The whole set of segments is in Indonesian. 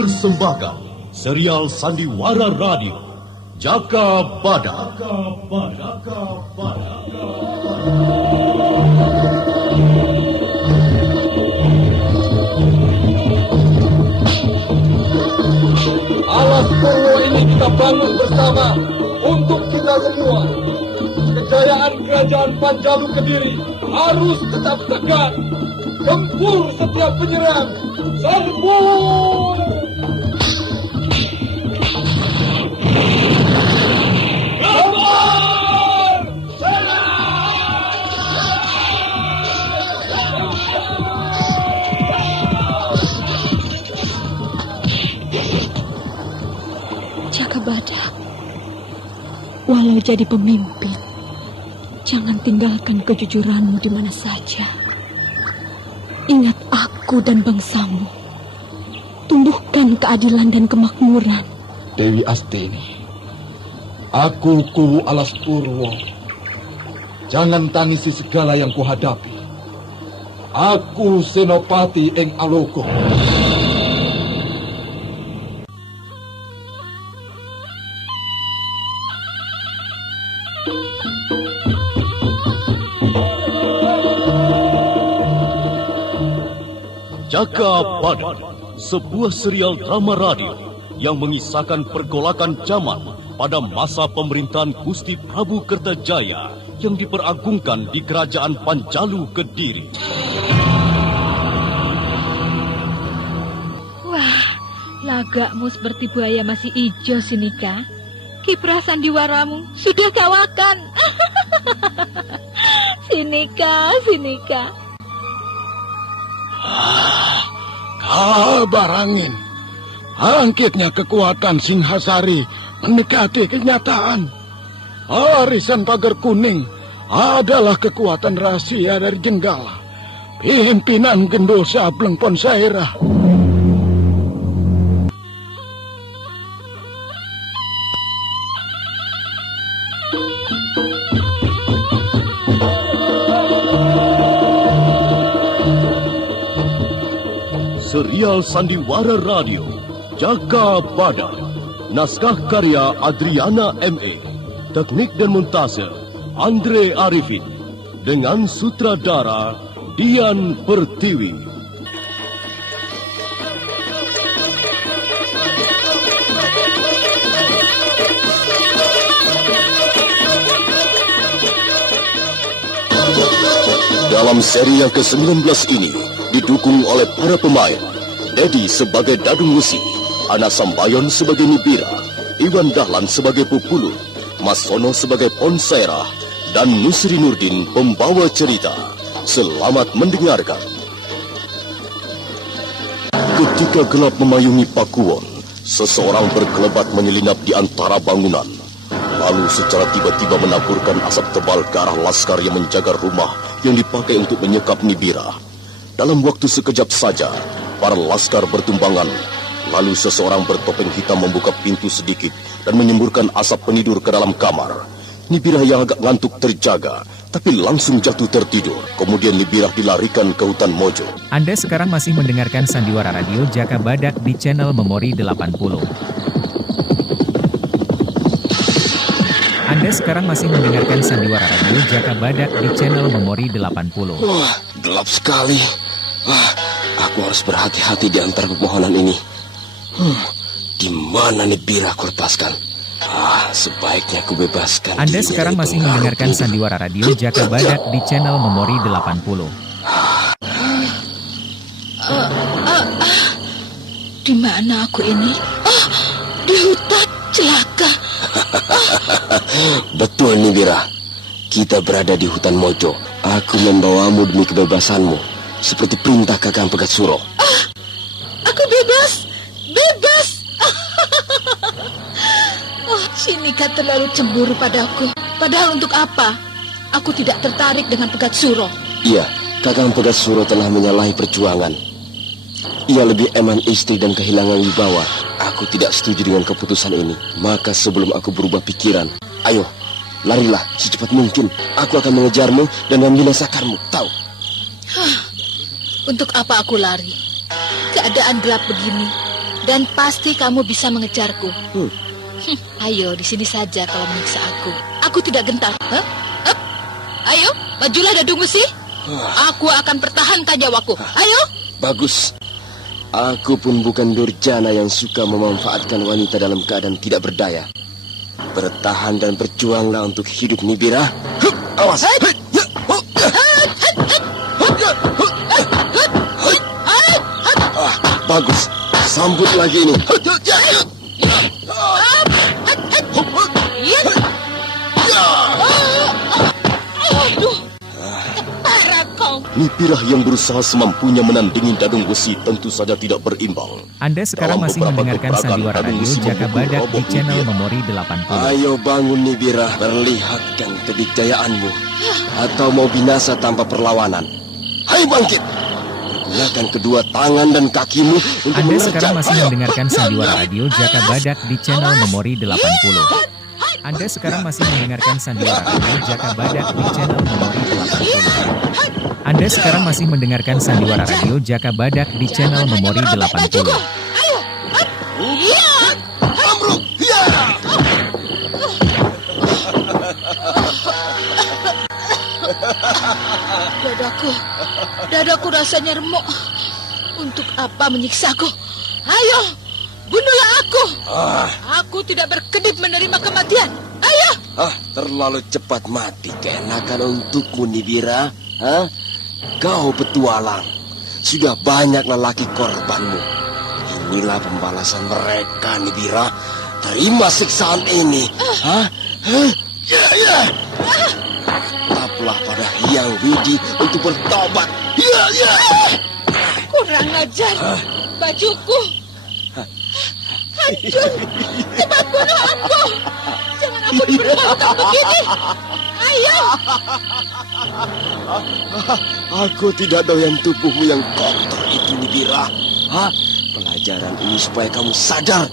mempersembahkan serial Sandiwara Radio Jaka Badak. Alas Purwo ini kita bangun bersama untuk kita semua. Kejayaan kerajaan Panjalu Kediri harus tetap tegak. Gempur setiap penyerang. Serbu! Jaka Badak, walau jadi pemimpin, jangan tinggalkan kejujuranmu di mana saja. Ingat aku dan bangsamu. Tumbuhkan keadilan dan kemakmuran. Dewi Astini, aku Kuwu Alas Purwo. Jangan tangisi segala yang kuhadapi. Aku Senopati Ing Aloko. Jaka Badak, sebuah serial drama radio yang mengisahkan pergolakan zaman pada masa pemerintahan Gusti Prabu Kertajaya yang diperagungkan di Kerajaan Panjalu Kediri. Wah, lagakmu seperti buaya masih hijau, Sinika. Kiprah sandiwaramu sudah kawakan. Sinika. Kabar angin. Bangkitnya kekuatan Singhasari mendekati kenyataan. Arisan Pagar Kuning adalah kekuatan rahasia dari Jenggala, pimpinan Gendul Sableng Ponsairah. Serial Sandiwara Radio Jaka Badak. Naskah karya Adriana M.E. Teknik dan montase Andre Arifin. Dengan sutradara Dian Pertiwi. Dalam seri yang ke-19 ini didukung oleh para pemain. Dedi sebagai Dadung Wesi, Ana Sambayon sebagai Nibira, Iwan Dahlan sebagai Pupulu, Mas Sono sebagai Ponsairah, dan Nusri Nurdin pembawa cerita. Selamat mendengarkan. Ketika gelap memayungi Pakuwon, seseorang berkelebat menyelinap di antara bangunan. Lalu secara tiba-tiba menaburkan asap tebal ke arah laskar yang menjaga rumah yang dipakai untuk menyekap Nibira. Dalam waktu sekejap saja, para laskar bertumbangan. Lalu seseorang bertopeng hitam membuka pintu sedikit dan menyemburkan asap penidur ke dalam kamar. Nibira yang agak ngantuk terjaga, tapi langsung jatuh tertidur. Kemudian Nibira dilarikan ke hutan Mojo. Anda sekarang masih mendengarkan Sandiwara Radio Jaka Badak di channel Memori 80. Anda sekarang masih mendengarkan Sandiwara Radio Jaka Badak di channel Memori 80. Wah, gelap sekali. Wah, aku harus berhati-hati di antara pepohonan ini. Di mana Nibira aku lepaskan? Sebaiknya aku bebaskan. Anda sekarang masih mendengarkan Sandiwara Radio Jaka Badak di channel Memori 80. Di mana aku ini? Di hutan celaka. Betul, Nibira. Kita berada di hutan Mojo. Aku membawamu demi kebebasanmu, seperti perintah Kakang Pegatsuro. Aku bebas. Sinika terlalu cemburu padaku. Padahal untuk apa? Aku tidak tertarik dengan Pegatsuro. Iya, Kakang Pegatsuro telah menyalahi perjuangan. Ia lebih eman istri dan kehilangan wibawa. Aku tidak setuju dengan keputusan ini. Maka sebelum aku berubah pikiran, ayo, larilah secepat mungkin. Aku akan mengejarmu dan membinasakanmu, tahu? Untuk apa aku lari? Keadaan gelap begini Dan pasti kamu bisa mengejarku. Hmm. Ayo, di sini saja kalau menyiksa aku. Aku tidak gentar. Hup. Ayo, majulah Dadung Besi. Aku akan pertahankan nyawaku. Ayo. Bagus. Aku pun bukan durjana yang suka memanfaatkan wanita dalam keadaan tidak berdaya. Bertahan dan berjuanglah untuk hidup, Nibira. Awas. Bagus. Sambut lagi ini. Nibirah yang berusaha semampunya menandingi Dadung Besi tentu saja tidak berimbang. Anda sekarang Dalam masih beberapa mendengarkan gebrakan, Sandiwara Dadung Radio Besi Jaka memukul Badak di roboh channel Nibirah. Memori 80. Ayo bangun, Nibira. Perlihatkan kedikdayaanmu. Atau mau binasa tanpa perlawanan. Hai bangkit. Gunakan kedua tangan dan kakimu untuk Anda menerjang. sekarang masih Ayo. mendengarkan Sandiwara Radio Jaka Badak di channel Memori 80. Anda sekarang masih mendengarkan Sandiwara Radio Jaka Badak di channel Memori 80. Anda sekarang masih mendengarkan Sandiwara Radio Jaka Badak di channel Memori 80. Amruk. Ya. Dadaku rasanya remuk. Untuk apa menyiksaku? Ayo, bunuhlah aku. Aku tidak berkedip menerima kematian. Ayo. Terlalu cepat mati. Keenakan untukmu, Nibira. Kau petualang. Sudah banyak lelaki korbanmu. Inilah pembalasan mereka, Nibira. Terima siksaan ini. Ya. Tetaplah pada Hyang Widi untuk bertobat. Ya. Kurang ajar. Bajuku. Hancur. Cepat bunuh aku. Jangan aku diperlakukan begini. Ayo. Aku tidak doyan tubuhmu yang kotor itu, Nibira. Pelajaran ini supaya kamu sadar.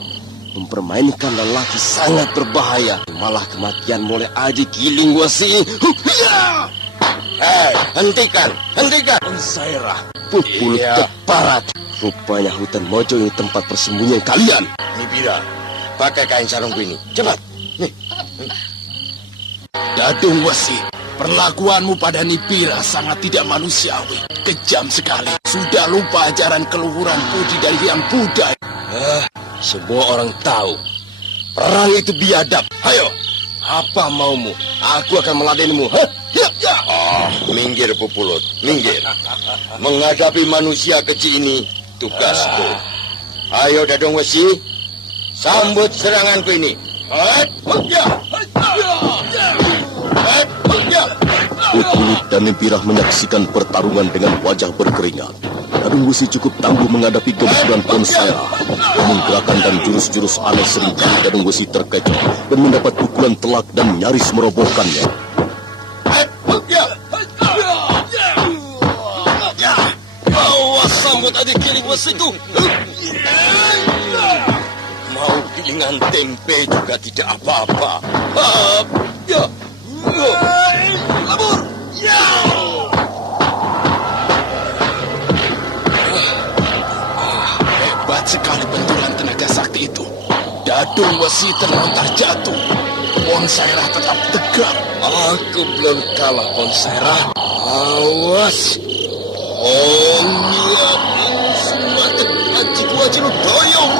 Mempermainkan lelaki sangat berbahaya. Malah kematian mulai aja giling wasi. Hentikan. Sairah. Pulut keparat. Rupanya hutan Mojo ini tempat persembunyian kalian. Nibira, pakai kain sarungku ini. Cepat. Dadung Wesi, perlakuanmu pada Nibira sangat tidak manusiawi. Kejam sekali. Sudah lupa ajaran keluhuran Budi dari Hyang Buddha. Semua orang tahu perang itu biadab. Ayo, apa maumu? Aku akan meladenimu. Minggir Pupulut, minggir. Menghadapi manusia kecil ini tugasku. Ayo Dadung Wesi, sambut seranganku ini. Pupulut dan Nibirah menyaksikan pertarungan dengan wajah berkeringat. Dadung Besi cukup tangguh menghadapi gempuran Ponsaira. Namun gerakan dan jurus-jurus aneh seringkali Dadung Besi terkecoh dan mendapat pukulan telak dan nyaris merobohkannya. Awas sambut adik giling wesiku. Mau gilingan tempe juga tidak apa-apa. Labur. Hebat sekali benturan tenaga sakti itu. Dadung Wesi terlontar jatuh. Ponsaira tetap tegak. Aku belum kalah, Ponsaira. Awas. Lihat ini semua ajiku aja lu doyong.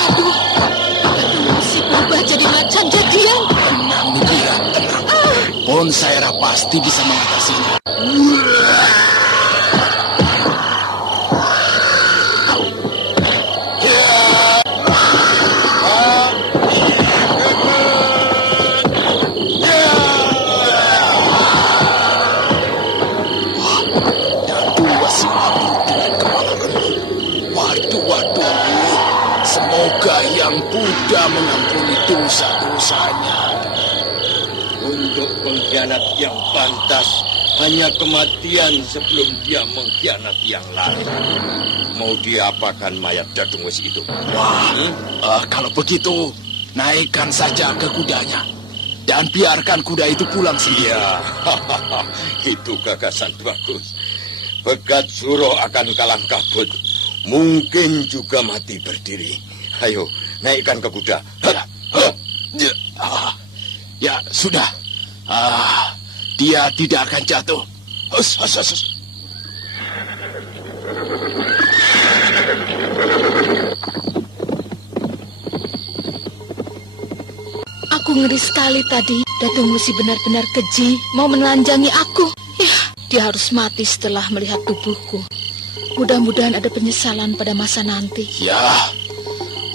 Dadung Wesi berubah jadi macan jadian. Tenang, Nibira, tenang. Ponsaira pasti bisa mengatasinya. Dadung Wesi ambil dengan kepala rendah. Waduh. Semoga Hyang Buddha mengampuni dosa-dosanya. Untuk pengkhianat yang pantas, hanya kematian sebelum dia mengkhianati yang lain. Mau diapakan mayat Dadung Wesi itu? Kalau begitu, naikkan saja ke kudanya. Dan biarkan kuda itu pulang sendiri. Ya, itu gagasan bagus. Begat Suro akan kalang kabut. Mungkin juga mati berdiri. Ayo, naikkan ke kuda. Ya, sudah. Dia tidak akan jatuh. Hus. Aku ngeri sekali tadi. Datung Wesi benar-benar keji, mau menelanjangi aku. Ya, dia harus mati setelah melihat tubuhku. Mudah-mudahan ada penyesalan pada masa nanti. Ya,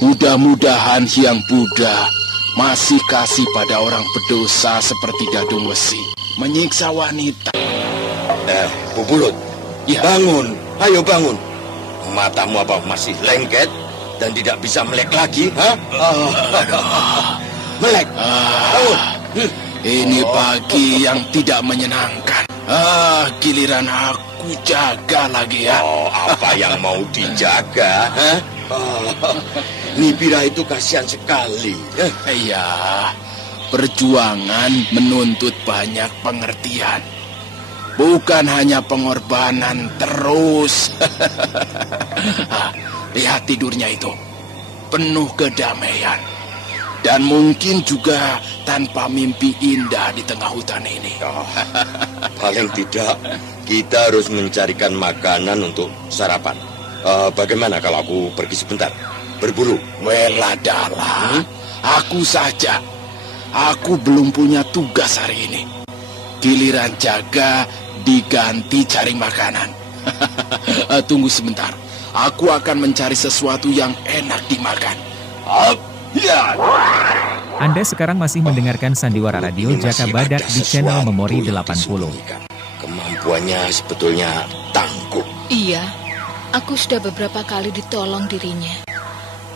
mudah-mudahan Hyang Buddha masih kasih pada orang berdosa seperti Datung Wesi menyiksa wanita. Bu Bulut, Ya. bangun. Ayo bangun. Matamu apa masih lengket dan tidak bisa melek lagi? Melek. Bangun. Ini pagi yang tidak menyenangkan. Giliran aku jaga lagi ya. Apa yang mau dijaga? Nipira itu kasihan sekali. Iya, perjuangan menuntut banyak pengertian. Bukan hanya pengorbanan terus. Lihat tidurnya itu, penuh kedamaian. Dan mungkin juga tanpa mimpi indah di tengah hutan ini. Paling tidak, kita harus mencarikan makanan untuk sarapan. Bagaimana kalau aku pergi sebentar? Berburu. Weladalah, aku saja. Aku belum punya tugas hari ini. Giliran jaga diganti cari makanan. Tunggu sebentar. Aku akan mencari sesuatu yang enak dimakan. Anda sekarang masih mendengarkan Sandiwara Radio Jaka Badak di channel Memori 80. Kemampuannya sebetulnya tangguh. Iya, aku sudah beberapa kali ditolong dirinya.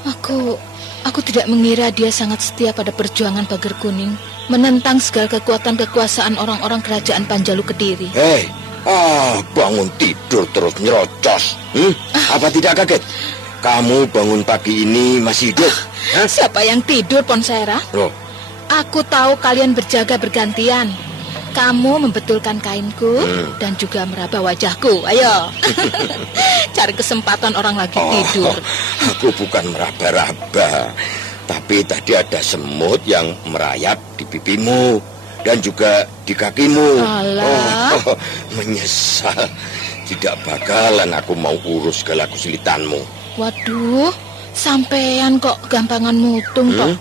Aku tidak mengira dia sangat setia pada perjuangan Pagar Kuning, menentang segala kekuatan kekuasaan orang-orang kerajaan Panjalu Kediri. Hei, bangun tidur terus nyerocos. Apa tidak kaget? Kamu bangun pagi ini masih hidup? Siapa yang tidur, Ponsera? Loh, Aku tahu kalian berjaga bergantian. Kamu membetulkan kainku dan juga meraba wajahku. Ayo, cari kesempatan orang lagi tidur. Aku bukan meraba-raba, tapi tadi ada semut yang merayap di pipimu dan juga di kakimu. Alah. Menyesal. Tidak bakalan aku mau urus segala kesulitanmu. Waduh, sampean kok gampangan mutung toh.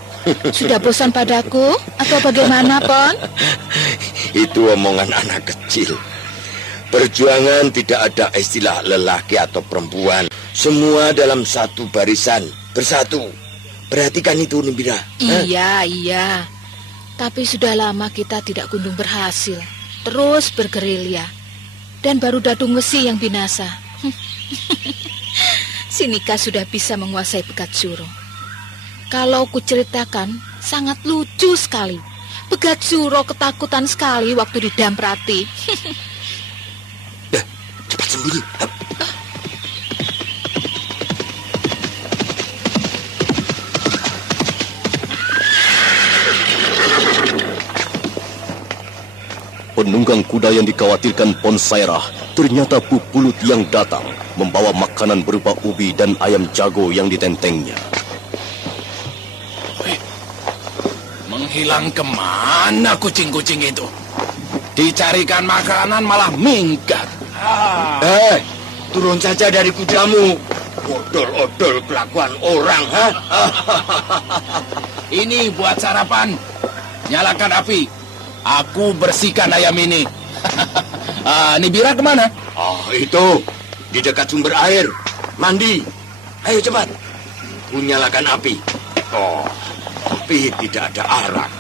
Sudah bosan padaku atau bagaimana, Pon? Itu omongan anak kecil. Perjuangan tidak ada istilah lelaki atau perempuan. Semua dalam satu barisan, bersatu. Perhatikan itu, Nibira. Iya. Tapi sudah lama kita tidak kunjung berhasil. Terus bergerilya. Dan baru Datung Wesi yang binasa. Sinika sudah bisa menguasai Begat Suro. Kalau kuceritakan, sangat lucu sekali. Begat Suro ketakutan sekali waktu di Damprati. Cepat sembunyi. Penunggang kuda yang dikhawatirkan Ponsairah ternyata Bu Bulut yang datang membawa makanan berupa ubi dan ayam jago yang ditentengnya. Menghilang kemana kucing-kucing itu? Dicarikan makanan malah minggat. Turun saja dari kudamu. Odol-odol kelakuan orang, Ini buat sarapan. Nyalakan api. Aku bersihkan ayam ini. Nibira kemana? Itu di dekat sumber air. Mandi. Ayo cepat. Nyalakan api. Tapi tidak ada arak.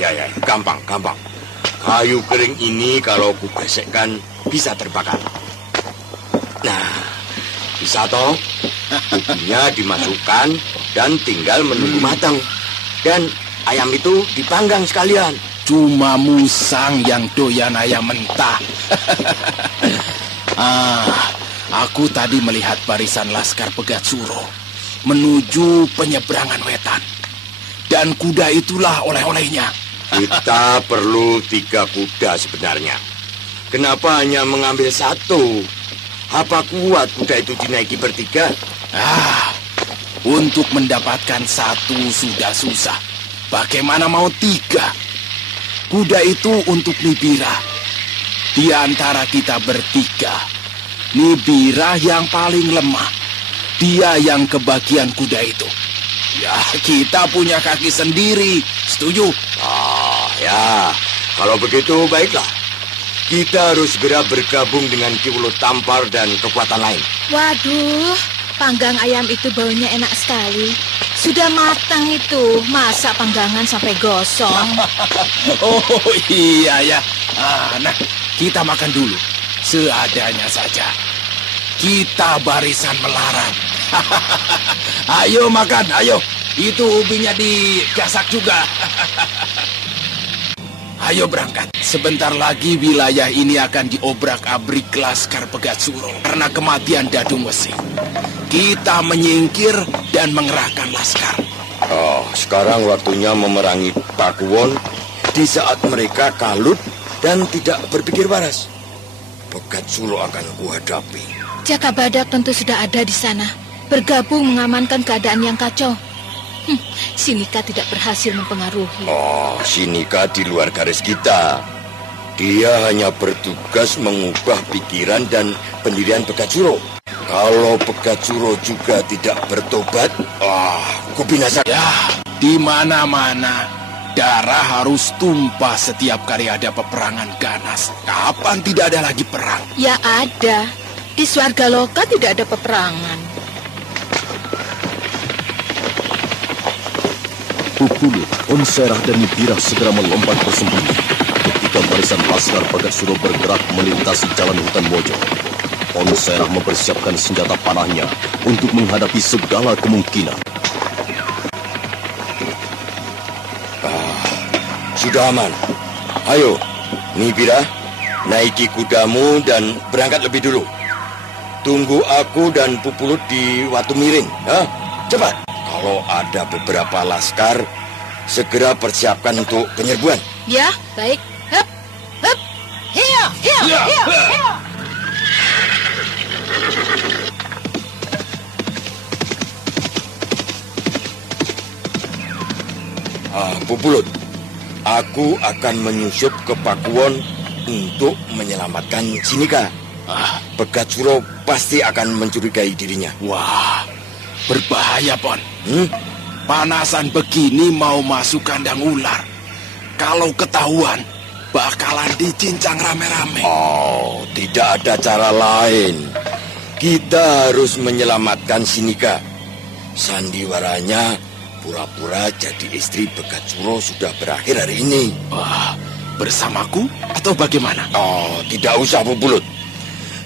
Ya, gampang. Kayu kering ini kalau kubesekkan bisa terbakar. Nah, bisa toh? Ubinya dimasukkan dan tinggal menunggu matang. Dan ayam itu dipanggang sekalian. Cuma musang yang doyan ayam mentah. Aku tadi melihat barisan laskar Begat Suro menuju penyeberangan wetan. Dan kuda itulah oleh-olehnya. Kita perlu 3 kuda sebenarnya. Kenapa hanya mengambil 1? Apa kuat kuda itu dinaiki bertiga? Untuk mendapatkan satu sudah susah. Bagaimana mau 3? Kuda itu untuk Nibira. Di antara kita bertiga, Nibira yang paling lemah. Dia yang kebagian kuda itu. Ya, kita punya kaki sendiri. Setuju? Ya. Kalau begitu, baiklah. Kita harus segera bergabung dengan Ki Wulu Tampar dan kekuatan lain. Waduh, panggang ayam itu baunya enak sekali. Sudah matang itu, masa panggangan sampai gosong. Oh iya ya. Nah, kita makan dulu. Seadanya saja. Kita barisan melarat. Ayo makan, ayo. Itu ubinya digasak juga. Ayo berangkat. Sebentar lagi wilayah ini akan diobrak-abrik Laskar Pegatsuro karena kematian Dadung Wesi. Kita menyingkir dan mengerahkan laskar. Sekarang waktunya memerangi Pakuwon di saat mereka kalut dan tidak berpikir waras. Pegatsuro akan kuhadapi. Jaka Badak tentu sudah ada di sana, bergabung mengamankan keadaan yang kacau. Sinika tidak berhasil mempengaruhi. Sinika di luar garis kita. Dia hanya bertugas mengubah pikiran dan pendirian Pegatsuro. Kalau Pegatsuro juga tidak bertobat, ku binasa. Ya, di mana-mana darah harus tumpah setiap kali ada peperangan ganas. Kapan tidak ada lagi perang? Ya ada. Di Swargaloka tidak ada peperangan. Pupulut, Onserah dan Nibira segera melompat bersembunyi ketika barisan laskar Pegatsuro bergerak melintasi jalan hutan Mojo. Onserah mempersiapkan senjata panahnya untuk menghadapi segala kemungkinan. Sudah aman. Ayo, Nibira, naiki kudamu dan berangkat lebih dulu. Tunggu aku dan Pupulut di Watu Miring. Cepat. Kalau ada beberapa laskar, segera persiapkan untuk penyerbuan. Ya, baik. Hup, hup. Hiya, hiya, hiya, hiya. Pupulut, aku akan menyusup ke Pakuwon untuk menyelamatkan Sinika. Pegatsuro pasti akan mencurigai dirinya. Wah, berbahaya, Pon. Panasan begini mau masuk kandang ular. Kalau ketahuan, bakalan dicincang rame-rame. Tidak ada cara lain. Kita harus menyelamatkan Sinika. Sandiwaranya pura-pura jadi istri Pegatsuro sudah berakhir hari ini. Bersamaku atau bagaimana? Tidak usah, Pupulut.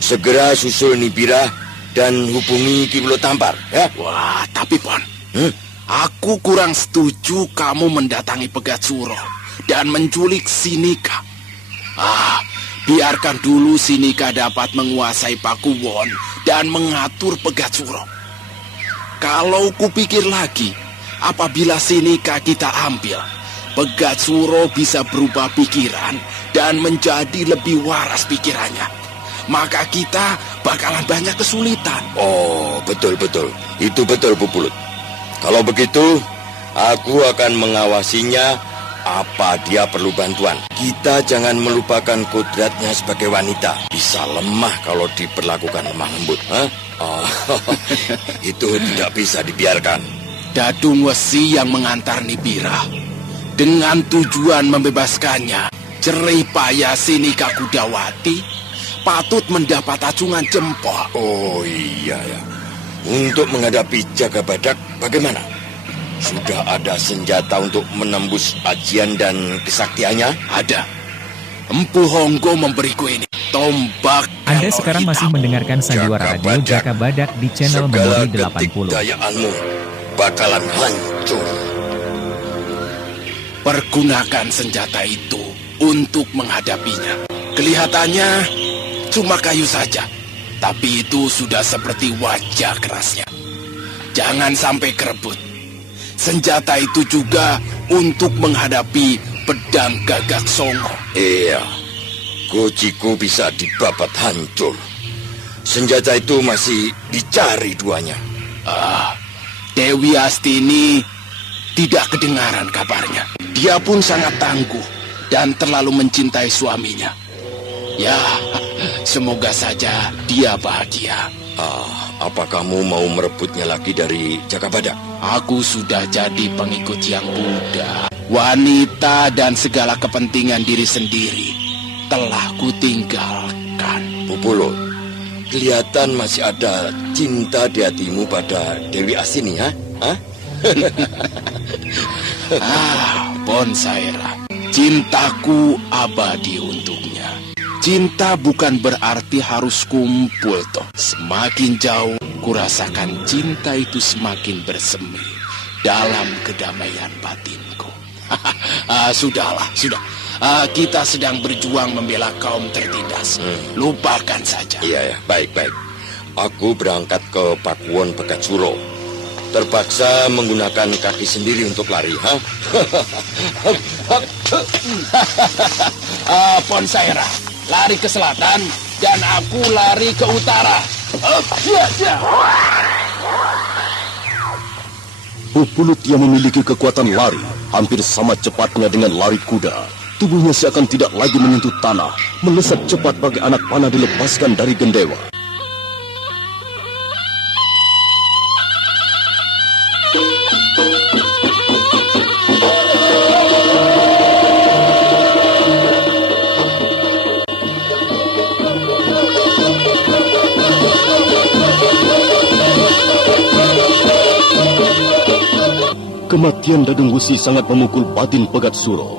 Segera susul Nibira dan hubungi Ki Wulu Tampar, ya. Wah, tapi Pon, aku kurang setuju kamu mendatangi Pegatsuro dan menculik Sinika. Biarkan dulu Sinika dapat menguasai Pakuwon dan mengatur Pegatsuro. Kalau kupikir lagi, apabila Sinika kita ambil, Pegatsuro bisa berubah pikiran dan menjadi lebih waras pikirannya. Maka kita bakalan banyak kesulitan. Betul-betul. Itu betul, Pupulut. Kalau begitu, aku akan mengawasinya apa dia perlu bantuan. Kita jangan melupakan kodratnya sebagai wanita. Bisa lemah kalau diperlakukan lemah lembut. Itu tidak bisa dibiarkan. Dadung Wesi yang mengantar Nibira dengan tujuan membebaskannya. Jerih payah Sinika Kudawati patut mendapat acungan jempol. Iya ya. Untuk menghadapi Jaka Badak bagaimana? Sudah ada senjata untuk menembus ajian dan kesaktiannya? Ada. Empu Honggo memberiku ini. Tombak. Anda sekarang masih mendengarkan Sandiwara Radio Jaka Badak di channel Memori 80. Ketikdayaanmu bakalan hancur. Pergunakan senjata itu untuk menghadapinya. Kelihatannya cuma kayu saja, tapi itu sudah seperti wajah kerasnya. Jangan sampai kerebut. Senjata itu juga untuk menghadapi pedang Gagak Songo. Iya, gojiku bisa dibabat hancur. senjata itu masih dicari duanya. Dewi Astini tidak kedengaran kabarnya. Dia pun sangat tangguh dan terlalu mencintai suaminya. Ya, semoga saja dia bahagia. Apa kamu mau merebutnya lagi dari Jaka Badak? Aku sudah jadi pengikut yang muda. Wanita dan segala kepentingan diri sendiri telah kutinggalkan. Pupulo, kelihatan masih ada cinta di hatimu pada Dewi Astini, ha? Bonsaira, cintaku abadi untuknya. Cinta bukan berarti harus kumpul toh. Semakin jauh kurasakan cinta itu semakin bersemi dalam kedamaian batinku. Sudahlah, sudah. Kita sedang berjuang membela kaum tertindas. Lupakan saja. Iya, baik. Aku berangkat ke Pakuwon Pegatsuro. Terpaksa menggunakan kaki sendiri untuk lari, ha? Bonsaira, lari ke selatan dan aku lari ke utara. Pupulut yang memiliki kekuatan lari hampir sama cepatnya dengan lari kuda. Tubuhnya seakan tidak lagi menyentuh tanah, melesat cepat bagai anak panah dilepaskan dari gendewa. Kematian Dadung Wesi sangat memukul batin Pegatsuro.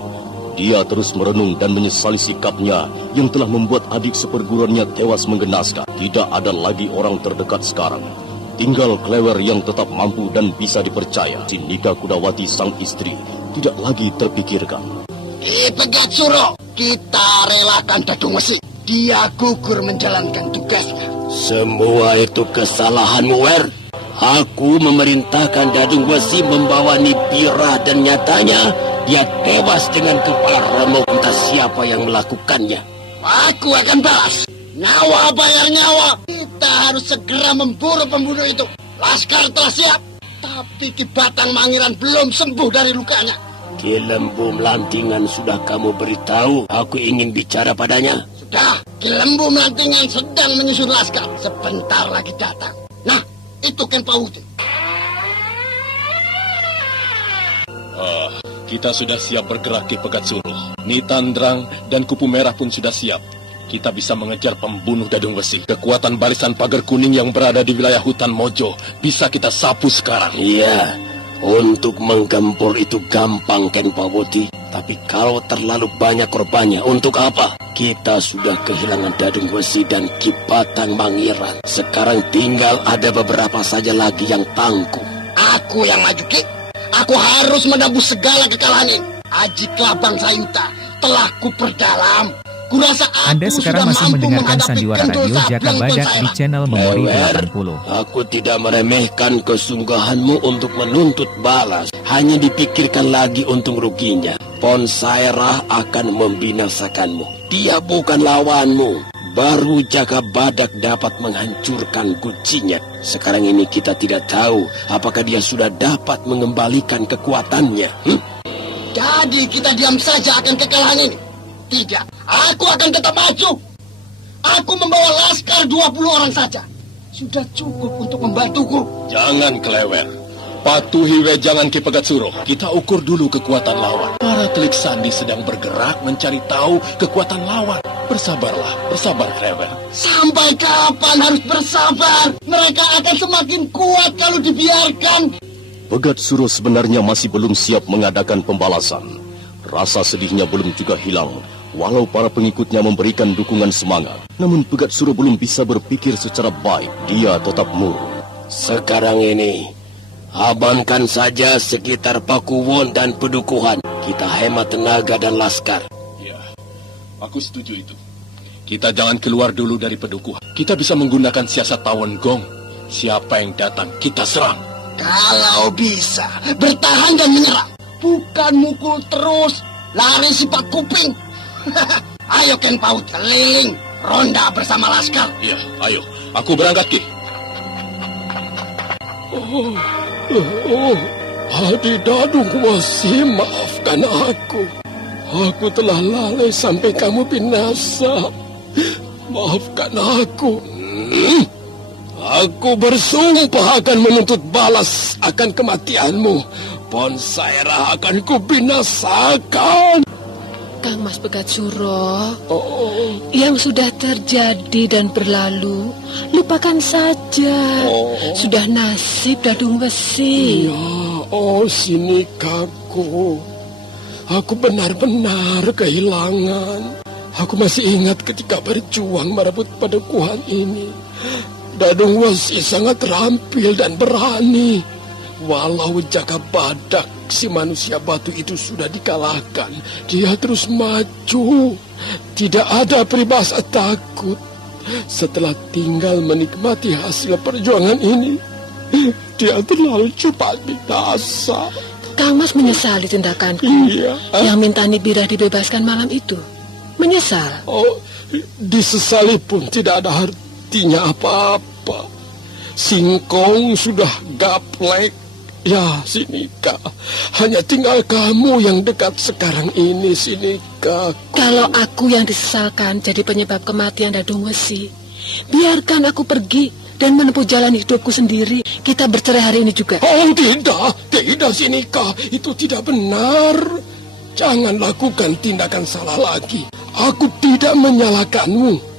Dia terus merenung dan menyesali sikapnya yang telah membuat adik seperguruannya tewas menggenaskan. Tidak ada lagi orang terdekat sekarang. Tinggal Klewer yang tetap mampu dan bisa dipercaya. Si Nika Kudawati sang istri tidak lagi terpikirkan. Pegatsuro, kita relakan Dadung Wesi. Dia gugur menjalankan tugasnya. Semua itu kesalahanmu, Wer. Aku memerintahkan Dadung Wesi membawa Nipira dan nyatanya dia tewas dengan kepala remuk. Entah siapa yang melakukannya. Aku akan balas. Nyawa bayar nyawa. Kita harus segera memburu pembunuh itu. Laskar telah siap. Tapi Ki Batang Mangiran belum sembuh dari lukanya. Ki Lembu Melantingan sudah kamu beritahu. Aku ingin bicara padanya. Sudah, Ki Lembu Melantingan sedang menyusun laskar. Sebentar lagi datang. Nah, itu Ken Pawuti. Kita sudah siap bergerak, Ki Pegatsuro. Nitandrang dan Kupu Merah pun sudah siap. Kita bisa mengejar pembunuh Dadung Wesi. Kekuatan barisan pagar kuning yang berada di wilayah hutan Mojo bisa kita sapu sekarang. Iya, untuk menggempur itu gampang, Ken Pawuti. Tapi kalau terlalu banyak korbannya, untuk apa? Kita sudah kehilangan Dadung Wesi dan Ki Batang Mangiran. Sekarang tinggal ada beberapa saja lagi yang tangguh. Aku yang maju, Ki. Aku harus menebus segala kekalahan ini. Aji Klabang Sayuta telah kuperdalam. Kurasa Anda aku sekarang sudah masih mampu mendengarkan menghadapi Sandiwara Kendul Radio Jaka Sableng Badak di Bonsaira. channel Memori Wer, 80. aku tidak meremehkan kesungguhanmu untuk menuntut balas. Hanya dipikirkan lagi untung ruginya. Bonsaira akan membinasakanmu. Dia bukan lawanmu. Baru Jaka Badak dapat menghancurkan kuncinya. Sekarang ini kita tidak tahu apakah dia sudah dapat mengembalikan kekuatannya. Jadi kita diam saja akan kekalahan ini? Tidak, aku akan tetap maju. Aku membawa laskar 20 orang saja. Sudah cukup untuk membantuku. Jangan Klewer. Patuhi wejangan Ki Pegatsuro. Kita ukur dulu kekuatan lawan. Para telik sandi sedang bergerak mencari tahu kekuatan lawan. Bersabar Klewer. Sampai kapan harus bersabar? Mereka akan semakin kuat kalau dibiarkan. Pegatsuro sebenarnya masih belum siap mengadakan pembalasan. Rasa sedihnya belum juga hilang. Walau para pengikutnya memberikan dukungan semangat, namun Pegatsuro belum bisa berpikir secara baik. Dia tetap murung. Sekarang ini, amankan saja sekitar Pakuwon dan Pedukuhan. Kita hemat tenaga dan laskar. Ya, aku setuju itu. Kita jangan keluar dulu dari Pedukuhan. Kita bisa menggunakan siasat tawon gong. Siapa yang datang, kita serang. Kalau bisa, bertahan dan menyerang. Bukan mukul terus, lari sifat kuping. Ayo Ken Paut, keliling. ronda bersama Laskar. Iya, ayo. Aku berangkat, Ki. Adi Dadung Wesi, maafkan aku. Aku telah lalai sampai kamu binasa. Maafkan aku. Aku bersumpah akan menuntut balas akan kematianmu. Bonsaira akan kubinasakan. Kang Mas Pegatsuro, yang sudah terjadi dan berlalu, lupakan saja. Sudah nasib Dadung Wesi. Ya, Sinikaku. Aku benar-benar kehilangan. Aku masih ingat ketika berjuang merebut padukuhan ini. Dadung Wesi sangat terampil dan berani. Walau Jaka Badak, si manusia batu itu sudah dikalahkan, dia terus maju. Tidak ada peribahasa takut. Setelah tinggal menikmati hasil perjuangan ini, dia terlalu cepat binasa. Kang Mas menyesali tindakanku yang minta Nibirah dibebaskan malam itu. Menyesal? Disesali pun tidak ada artinya apa-apa. Singkong sudah gaplek. Ya, Sinika, hanya tinggal kamu yang dekat sekarang ini, Sinika. Kalau aku yang disesalkan jadi penyebab kematian Dadung Wesi, biarkan aku pergi dan menempuh jalan hidupku sendiri. Kita bercerai hari ini juga. Tidak, Sinika, itu tidak benar. Jangan lakukan tindakan salah lagi. Aku tidak menyalahkanmu.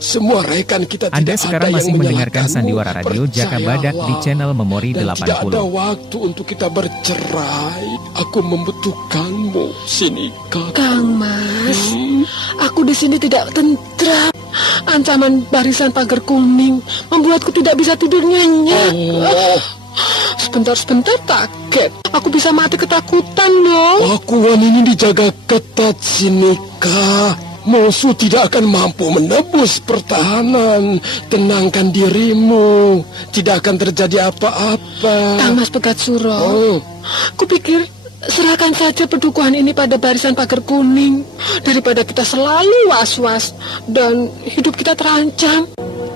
Semua rekan kita Anda tidak sekarang ada masih yang mendengarkan Sandiwara Radio Jaka Badak di channel Memori 80. Tidak ada waktu untuk kita bercerai. Aku membutuhkanmu, Sinika. Kang Mas, aku di sini tidak tentram. Ancaman barisan pagar kuning membuatku tidak bisa tidur nyenyak. Sebentar kaget. Aku bisa mati ketakutan loh. Pakuan ini dijaga ketat, Sinika. Musuh tidak akan mampu menebus pertahanan. Tenangkan dirimu. Tidak akan terjadi apa-apa. Kang Mas Pegatsuro, kupikir serahkan saja pedukuhan ini pada barisan pagar kuning daripada kita selalu was-was dan hidup kita terancam.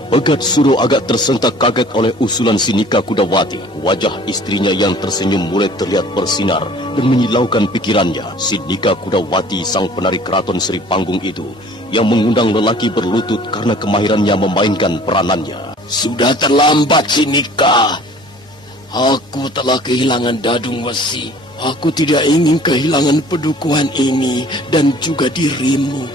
Pegatsuro agak tersentak kaget oleh usulan Sinika Kudawati. Wajah istrinya yang tersenyum mulai terlihat bersinar dan menyilaukan pikirannya. Sinika Kudawati, sang penari keraton Sri Panggung itu, yang mengundang lelaki berlutut karena kemahirannya memainkan peranannya. Sudah terlambat, Sinika. Aku telah kehilangan Dadung Wesi. Aku tidak ingin kehilangan pedukuhan ini dan juga dirimu.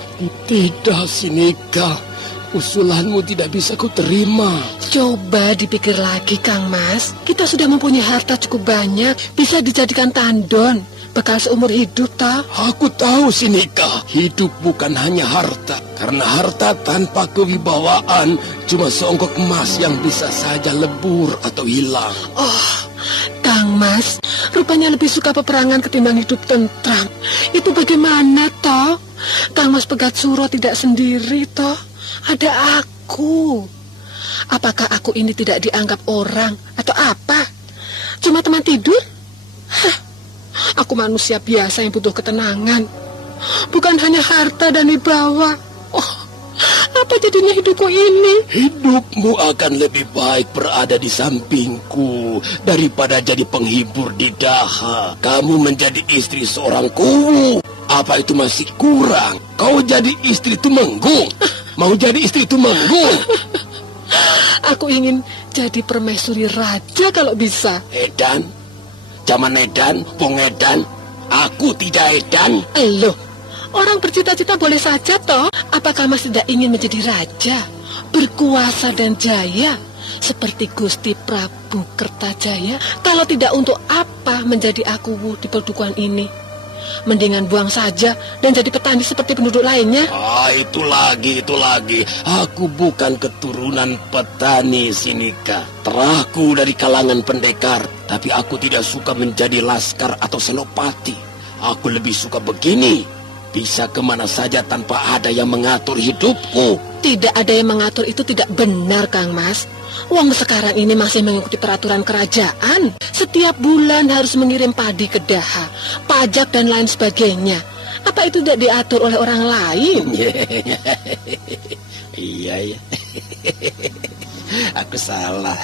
Tidak, Sinika. Usulanmu tidak bisa kuterima. Coba dipikir lagi, Kang Mas. Kita sudah mempunyai harta cukup banyak, bisa dijadikan tandon, bekal seumur hidup, toh. Aku tahu, Sinika, hidup bukan hanya harta. Karena harta tanpa kewibawaan cuma seonggok emas yang bisa saja lebur atau hilang. Kang Mas, rupanya lebih suka peperangan ketimbang hidup tentram. Itu bagaimana, toh? Kang Mas Pegatsuro tidak sendiri, toh. Ada aku. Apakah aku ini tidak dianggap orang atau apa? Cuma teman tidur? Aku manusia biasa yang butuh ketenangan. Bukan hanya harta dan wibawa. Apa jadinya hidupku ini? Hidupmu akan lebih baik berada di sampingku daripada jadi penghibur di daha. Kamu menjadi istri seorang kuwu. Apa itu masih kurang? Kau jadi istri Tumenggung. Mau jadi istri Tumenggung? Aku ingin jadi permaisuri raja kalau bisa. Edan? Zaman Edan, Bung Edan. Aku tidak Edan. Loh, orang bercita-cita boleh saja toh. Apakah Mas tidak ingin menjadi raja, berkuasa dan jaya seperti Gusti Prabu Kertajaya? Kalau tidak, untuk apa menjadi akuwu di pedukuhan ini? Mendingan buang saja dan jadi petani seperti penduduk lainnya. Itu lagi. Aku bukan keturunan petani, Sinika. Terahku dari kalangan pendekar. Tapi aku tidak suka menjadi laskar atau senopati. Aku lebih suka begini. Bisa kemana saja tanpa ada yang mengatur hidupku. Tidak ada yang mengatur itu tidak benar, Kang Mas. Wong sekarang ini masih mengikuti peraturan kerajaan. Setiap bulan harus mengirim padi ke daha, pajak dan lain sebagainya. Apa itu tidak diatur oleh orang lain? Iya ya. Aku salah.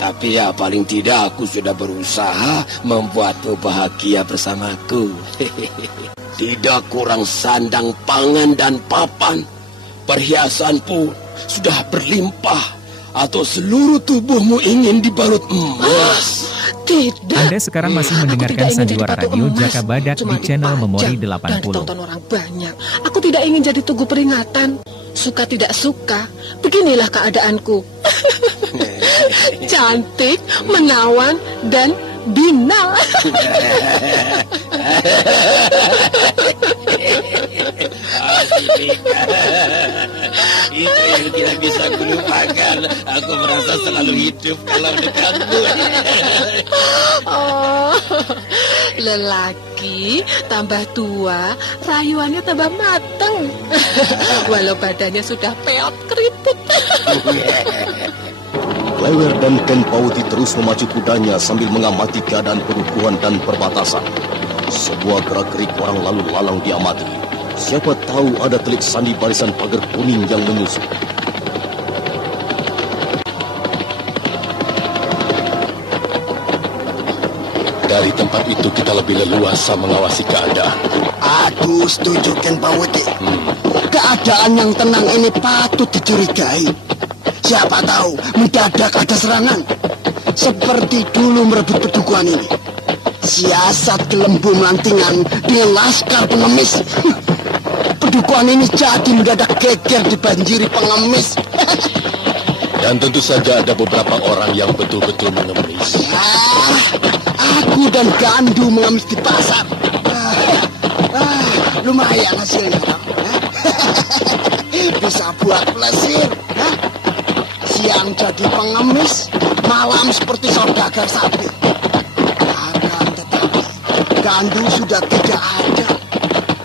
Tapi ya paling tidak aku sudah berusaha membuatmu bahagia bersamaku. Tidak kurang sandang pangan dan papan. Perhiasan pun sudah berlimpah. Atau seluruh tubuhmu ingin dibalut emas. Tidak. Anda sekarang masih mendengarkan Sandiwara Radio Jaka Badak di channel Memori 80. Dan ditonton orang banyak. Aku tidak ingin jadi tugu peringatan. Suka tidak suka, beginilah keadaanku. Cantik, menawan, dan binal. Itu yang tidak bisa kulupakan. Aku merasa selalu hidup kalau dekatmu. Oh, lelaki tambah tua, rayuannya tambah matang. Walau badannya sudah peot keriput. Klewer dan Ken Pauti terus memacu kudanya sambil mengamati keadaan perukuhan dan perbatasan. Sebuah gerak-gerik orang lalu lalang diamati. Siapa tahu ada telik sandi barisan pagar kuning yang menyusup. Dari tempat itu kita lebih leluasa mengawasi keadaan. Aku setuju Ken Pawuti. Keadaan yang tenang ini patut dicurigai. Siapa tahu mendadak ada serangan. Seperti dulu merebut pedukuhan ini. Siasat gelembung melantingan dengan laskar pengemis. Pedukuhan ini jadi mendadak geger dibanjiri pengemis. Dan tentu saja ada beberapa orang yang betul-betul mengemis. Aku dan Gandu mengemis di pasar. Lumayan hasilnya. Bisa buat plesir. Siang jadi pengemis, malam seperti saudagar sapi. Akan tetapi Gandu sudah tidak ada.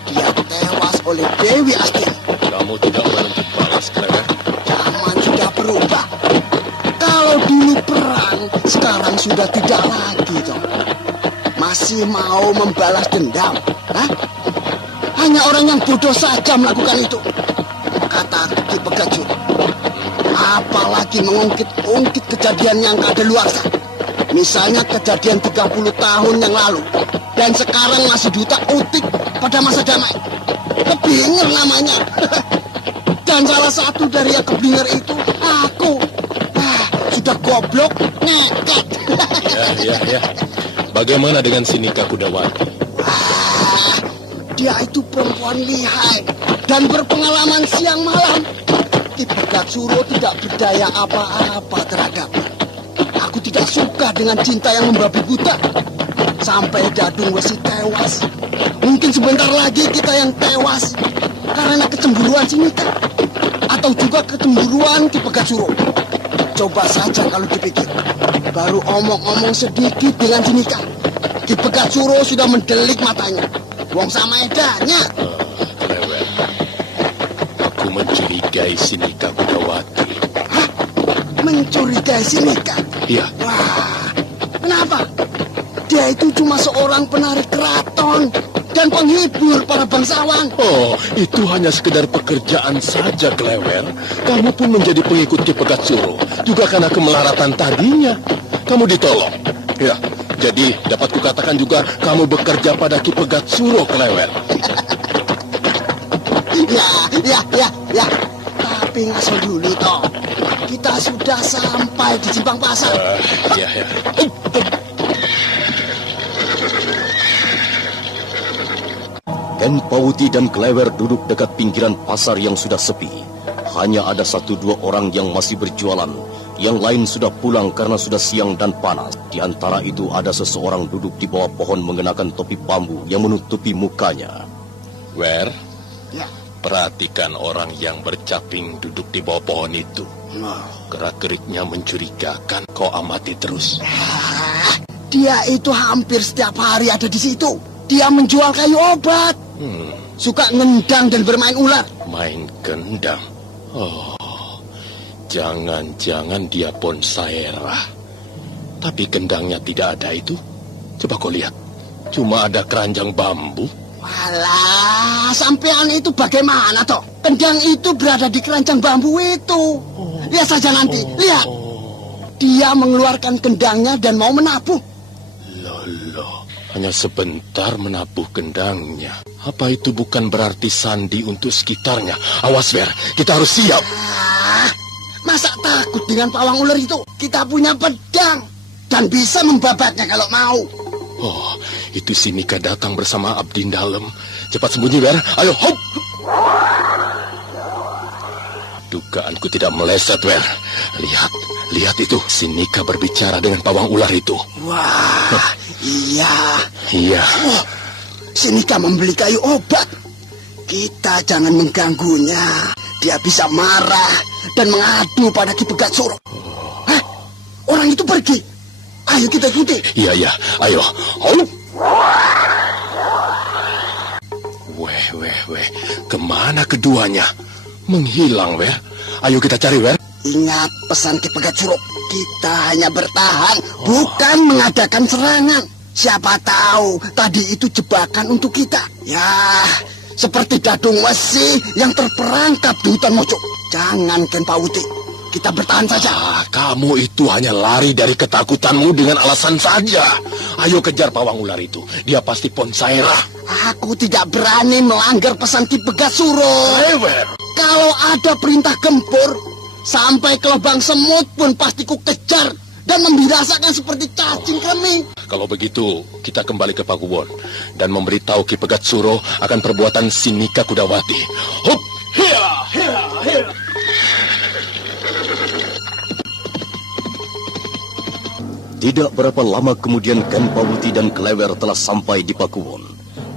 Dia tewas oleh Dewi Astini. Kamu tidak menuntut balas, Klewer? Zaman sudah berubah. Kalau dulu perang, sekarang sudah tidak lagi, toh. Masih mau membalas dendam? Hah? Hanya orang yang bodoh saja melakukan itu. Kata Ki Pegajur. Apalagi mengungkit-ungkit kejadian yang kadaluarsa. Misalnya kejadian 30 tahun yang lalu. Dan sekarang masih diutak-utik pada masa damai. Keblinger namanya. Dan salah satu dari yang keblinger itu aku. Sudah goblok, nekat. Ya. Bagaimana dengan Sinika Kudawati? Dia itu perempuan lihai dan berpengalaman siang malam. Ki Pegajuro tidak berdaya apa-apa terhadapnya. Aku tidak suka dengan cinta yang membabi buta. Sampai Dadung Wesi tewas. Mungkin sebentar lagi kita yang tewas karena kecemburuan Sinika. Atau juga kecemburuan Ki Pegajuro. Coba saja kalau dipikir. Baru omong-omong sedikit dengan Sinika, Ki Pegajuro sudah mendelik matanya. Wong sama edanya. Klewer, aku mencurigai Sinika Kudawati. Hah? Mencurigai Sinika? Iya. Wah, kenapa? Dia itu cuma seorang penari keraton dan penghibur para bangsawan. Oh, itu hanya sekedar pekerjaan saja, Klewer. Kamu pun menjadi pengikut Ki Pegajuro juga karena kemelaratan tadinya. Kamu ditolong. Ya, jadi dapat kukatakan juga kamu bekerja pada Ki Pegajuro, Klewer. Ya. Tapi ngasih dulu toh. Kita sudah sampai di Simpang Pasar. Ya. Ken Pauti dan Klewer duduk dekat pinggiran pasar yang sudah sepi. Hanya ada 1-2 orang yang masih berjualan. Yang lain sudah pulang karena sudah siang dan panas. Di antara itu ada seseorang duduk di bawah pohon mengenakan topi bambu yang menutupi mukanya. Wer, Ya. perhatikan orang yang bercaping duduk di bawah pohon itu. Gerak-geriknya mencurigakan. Kau amati terus. Dia itu hampir setiap hari ada di situ. Dia menjual kayu obat. Suka ngendang dan bermain ular. Main gendang. Oh, jangan-jangan dia Bonsaera. Tapi gendangnya tidak ada itu. Coba kau lihat. Cuma ada keranjang bambu. Walah, sampean itu bagaimana toh? Kendang itu berada di keranjang bambu itu. Lihat saja nanti, lihat. Dia mengeluarkan kendangnya dan mau menabuh. Lolo, hanya sebentar menabuh kendangnya. Apa itu bukan berarti sandi untuk sekitarnya? Awas, Wer, kita harus siap. Masa takut dengan pawang ular itu? Kita punya pedang dan bisa membabatnya kalau mau. Oh, itu si Nika datang bersama Abdi Dalem. Cepat sembunyi, Wer. Ayo, hop! Dugaanku tidak meleset, Wer. Lihat itu. Si Nika berbicara dengan pawang ular itu. Wah, iya. Iya. Oh, si Nika membeli kayu obat. Kita jangan mengganggunya. Dia bisa marah dan mengadu pada Ki Pegat Suro. Hah? Orang itu pergi. Ayo kita ikuti. Iya, ayo. Hop! Weh. Kemana keduanya? Menghilang, Wer. Ayo kita cari, Wer. Ingat pesan Ki Pegat Suro. Kita hanya bertahan, bukan mengadakan serangan. Siapa tahu tadi itu jebakan untuk kita. Ya, seperti Dadung Wesi yang terperangkap di hutan Mojo. Jangan Ken Pawuti, kita bertahan saja. Kamu itu hanya lari dari ketakutanmu dengan alasan saja. Ayo kejar pawang ular itu. Dia pasti Ponsairah. Aku tidak berani melanggar pesan Ki Pegat Suro. Lewer. Kalau ada perintah gempur, sampai ke lubang semut pun pasti ku kejar dan membinasakan seperti cacing kremi. Kalau begitu, kita kembali ke Pakuwon dan memberitahu Ki Pegat Suro akan perbuatan si Nika Kudawati. Hup! Hia! Tidak berapa lama kemudian Ken Pawuti dan Klewer telah sampai di Pakuwon.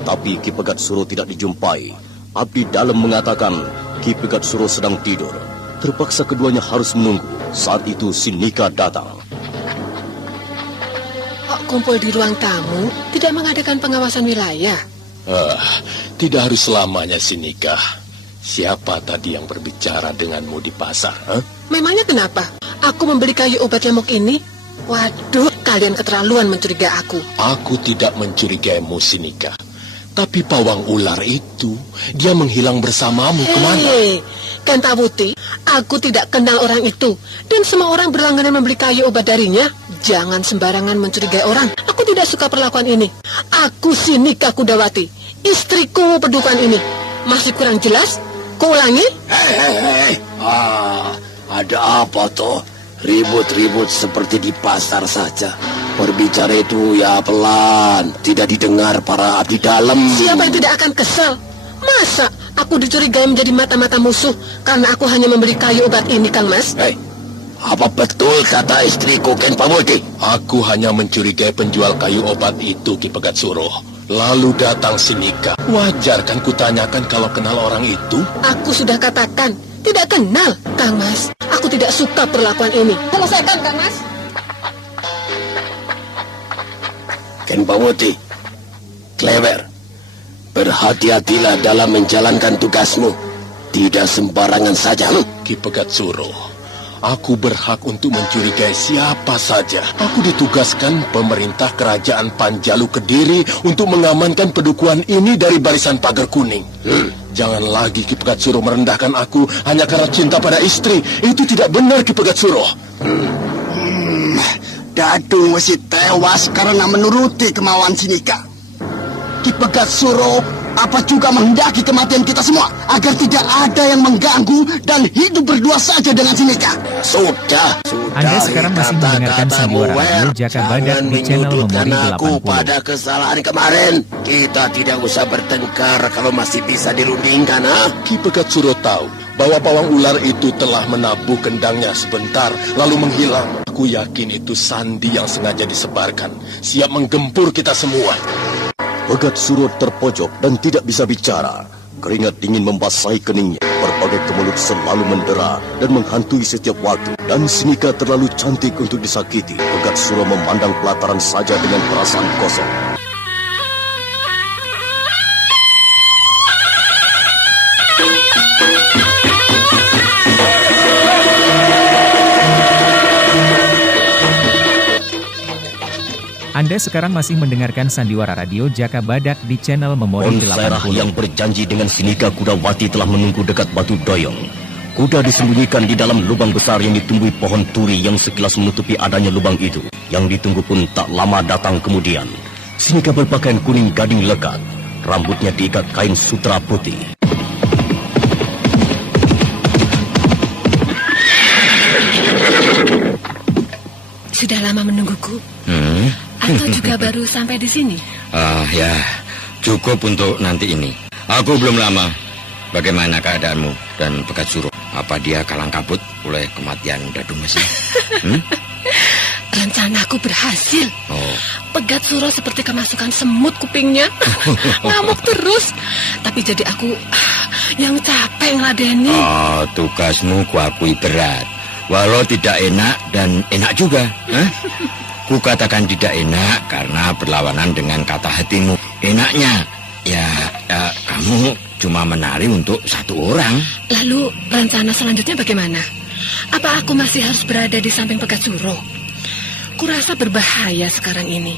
Tapi Ki Pegat Suro tidak dijumpai. Abdi Dalem mengatakan Ki Pegat Suro sedang tidur. Terpaksa keduanya harus menunggu. Saat itu si Nika datang. Kok kumpul di ruang tamu, tidak mengadakan pengawasan wilayah? Tidak harus selamanya si Nika. Siapa tadi yang berbicara denganmu di pasar? Memangnya kenapa? Aku membeli kayu obat lemok ini. Waduh, kalian keterlaluan mencurigai aku. Aku tidak mencurigaimu, Sinika. Tapi pawang ular itu, dia menghilang bersamamu kemana? Hei, Ken Pawuti, aku tidak kenal orang itu. Dan semua orang berlangganan membeli kayu obat darinya. Jangan sembarangan mencurigai orang. Aku tidak suka perlakuan ini. Aku Sinika Kudawati, istriku pedukuhan ini. Masih kurang jelas? Kuulangi? Hei. Ada apa toh? Ribut-ribut seperti di pasar saja. Berbicara itu ya pelan, tidak didengar para abdi dalam. Siapa yang tidak akan kesal? Masa aku dicurigai menjadi mata-mata musuh karena aku hanya membeli kayu obat ini, Kang Mas? Hei, apa betul kata istriku Ken Pawuti? Aku hanya mencurigai penjual kayu obat itu, Ki Pegat Suro. Lalu datang si Nika. Wajar kan kutanyakan kalau kenal orang itu? Aku sudah katakan, tidak kenal, Kang Mas. Aku tidak suka perlakuan ini. Selesaikan, Kang Mas. Ken Pawuti, Klewer, berhati-hatilah dalam menjalankan tugasmu. Tidak sembarangan saja. Ki Pegat Suro, aku berhak untuk mencurigai siapa saja. Aku ditugaskan pemerintah kerajaan Panjalu Kediri untuk mengamankan pedukuhan ini dari barisan pagar kuning. Jangan lagi Ki Pegat Suro merendahkan aku hanya karena cinta pada istri. Itu tidak benar, Ki Pegat Suro. Dadung Wesi tewas karena menuruti kemauan Sinika. Ki Pegat Suro apa juga menghendaki kematian kita semua agar tidak ada yang mengganggu dan hidup berdua saja dengan Sinika. Sudah. Anda sekarang masih mendengarkan sandiwara radio Jaka Badak di channel Memori 80. Pada kesalahan kemarin, kita tidak usah bertengkar kalau masih bisa dirundingkan, Ki Pegat Suro tahu bahwa pawang ular itu telah menabuh kendangnya sebentar lalu menghilang. Aku yakin itu sandi yang sengaja disebarkan, siap menggempur kita semua. Pegat Suro terpojok dan tidak bisa bicara. Keringat dingin membasahi keningnya. Berbagai kemelut selalu mendera dan menghantui setiap waktu. Dan Sinika terlalu cantik untuk disakiti. Pegat Suro memandang pelataran saja dengan perasaan kosong. Anda sekarang masih mendengarkan Sandiwara Radio Jaka Badak di channel Memori Ponserah 80. yang berjanji dengan Sinika Kudawati telah menunggu dekat batu doyong. Kuda disembunyikan di dalam lubang besar yang ditumbuhi pohon turi yang sekilas menutupi adanya lubang itu. Yang ditunggu pun tak lama datang kemudian. Sinika berpakaian kuning gading lekat. Rambutnya diikat kain sutra putih. Sudah lama menungguku? Atau juga baru sampai di sini? Ya, cukup untuk nanti ini. Aku belum lama. Bagaimana keadaanmu dan Pegat Suro? Apa dia kalang kabut oleh kematian Dadung Wesi? Rencanaku berhasil. Oh. Pegat Suro seperti kemasukan semut kupingnya. Ngamuk terus. Tapi jadi aku yang capek ngeladeni. Oh, tugasmu kuakui berat. Walau tidak enak dan enak juga. Ku katakan tidak enak karena berlawanan dengan kata hatimu. Enaknya, ya kamu cuma menari untuk satu orang. Lalu rencana selanjutnya bagaimana? Apa aku masih harus berada di samping Pegat Suro? Kurasa berbahaya sekarang ini.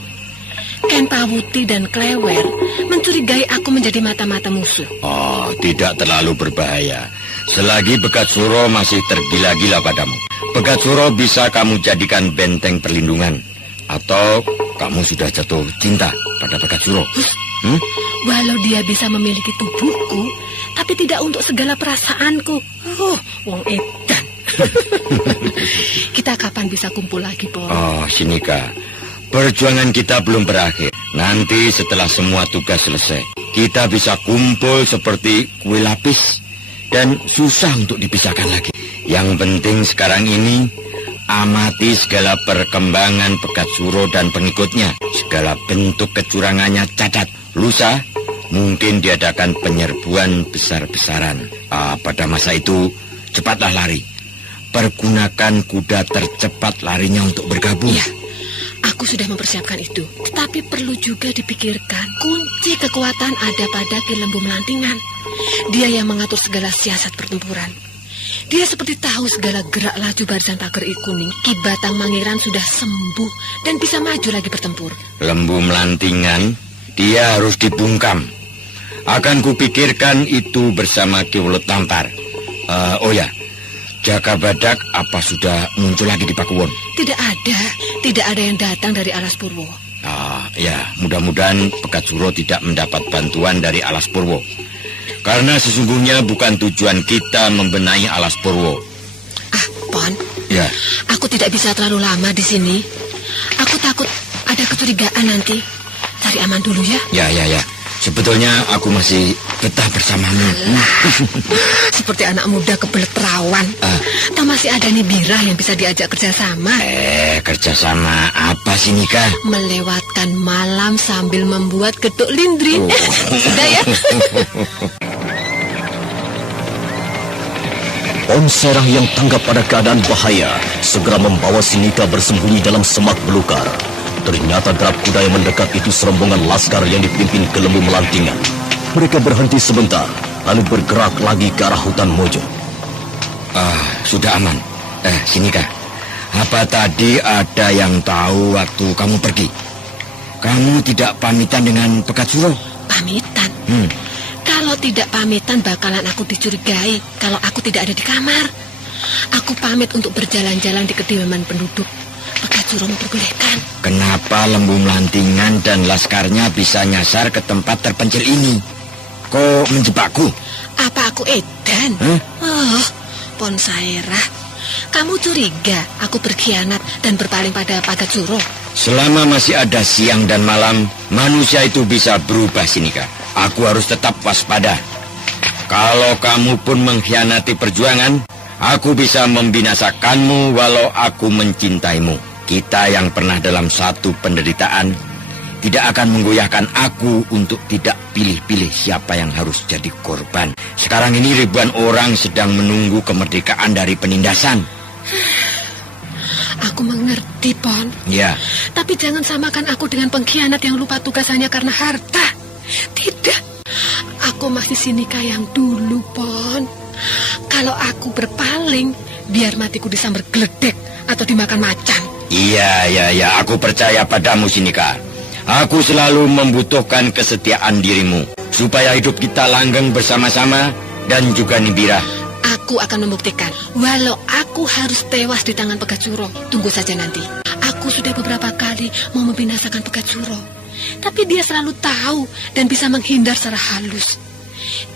Ken Pawuti dan Klewer mencurigai aku menjadi mata-mata musuh. Oh, tidak terlalu berbahaya. Selagi Pegat Suro masih tergila-gila padamu. Pegat Suro bisa kamu jadikan benteng perlindungan. Atau kamu sudah jatuh cinta pada Pegat Suro. Walau dia bisa memiliki tubuhku, tapi tidak untuk segala perasaanku. Wong edan. Kita kapan bisa kumpul lagi, Pon? Oh, Sinika, perjuangan kita belum berakhir. Nanti setelah semua tugas selesai, kita bisa kumpul seperti kue lapis. Dan susah untuk dipisahkan lagi. Yang penting sekarang ini, amati segala perkembangan Pegat Suro dan pengikutnya. Segala bentuk kecurangannya catat. Lusa, mungkin diadakan penyerbuan besar-besaran. Pada masa itu, cepatlah lari. Pergunakan kuda tercepat larinya untuk bergabung. Iya, aku sudah mempersiapkan itu. Tetapi perlu juga dipikirkan, kunci kekuatan ada pada Ki Lembu Melantingan. Dia yang mengatur segala siasat pertempuran. Dia seperti tahu segala gerak laju barisan pagar kuning. Ki Batang Mangiran sudah sembuh dan bisa maju lagi bertempur. Lembu Melantingan, dia harus dibungkam. Akan kupikirkan itu bersama Ki Welut Tampar. Oh ya, Jaka Badak apa sudah muncul lagi di Pakuwon? Tidak ada yang datang dari Alas Purwo. Ya, mudah-mudahan Pegat Suro tidak mendapat bantuan dari Alas Purwo. Karena sesungguhnya bukan tujuan kita membenahi Alas Purwo. Pon. Ya. Aku tidak bisa terlalu lama di sini. Aku takut ada kecurigaan nanti. Cari aman dulu ya. Ya. Sebetulnya aku masih betah bersamamu. Seperti anak muda kebelet perawan. Tak masih ada Nibirah yang bisa diajak kerjasama. Kerjasama apa sih, Nika? Melewatkan malam sambil membuat getuk lindri. Sudah ya? Ponserah yang tanggap pada keadaan bahaya segera membawa Sinika bersembunyi dalam semak belukar. Ternyata derap kuda yang mendekat itu serombongan laskar yang dipimpin Ki Lembu Melantingan. Mereka berhenti sebentar, lalu bergerak lagi ke arah hutan Mojo. Sudah aman. Sinika, apa tadi ada yang tahu waktu kamu pergi? Kamu tidak pamitan dengan Pegat Suro? Pamitan? Kalau tidak pamitan bakalan aku dicurigai kalau aku tidak ada di kamar. Aku pamit untuk berjalan-jalan di kediaman penduduk. Pegat Suro memperbolehkan. Kenapa Lembu Melantingan dan laskarnya bisa nyasar ke tempat terpencil ini? Kok menjebakku? Apa aku edan? Pon Sairah, kamu curiga aku berkhianat dan berpaling pada Pegat Suro? Selama masih ada siang dan malam, manusia itu bisa berubah, Sinika. Aku harus tetap waspada. Kalau kamu pun mengkhianati perjuangan, aku bisa membinasakanmu walau aku mencintaimu. Kita yang pernah dalam satu penderitaan tidak akan menggoyahkan aku untuk tidak pilih-pilih siapa yang harus jadi korban. Sekarang ini ribuan orang sedang menunggu kemerdekaan dari penindasan. Aku mengerti, Pon. Ya. Tapi jangan samakan aku dengan pengkhianat yang lupa tugas hanya karena harta. Tidak. Aku masih Sinika yang dulu, Pon. Kalau aku berpaling, biar matiku disambar geledek atau dimakan macan. Iya, aku percaya padamu, Sinika. Aku selalu membutuhkan kesetiaan dirimu, supaya hidup kita langgeng bersama-sama dan juga Nibira. Aku akan membuktikan, walau aku harus tewas di tangan Pegajuro. Tunggu saja nanti. Aku sudah beberapa kali mau membinasakan Pegajuro, tapi dia selalu tahu dan bisa menghindar secara halus.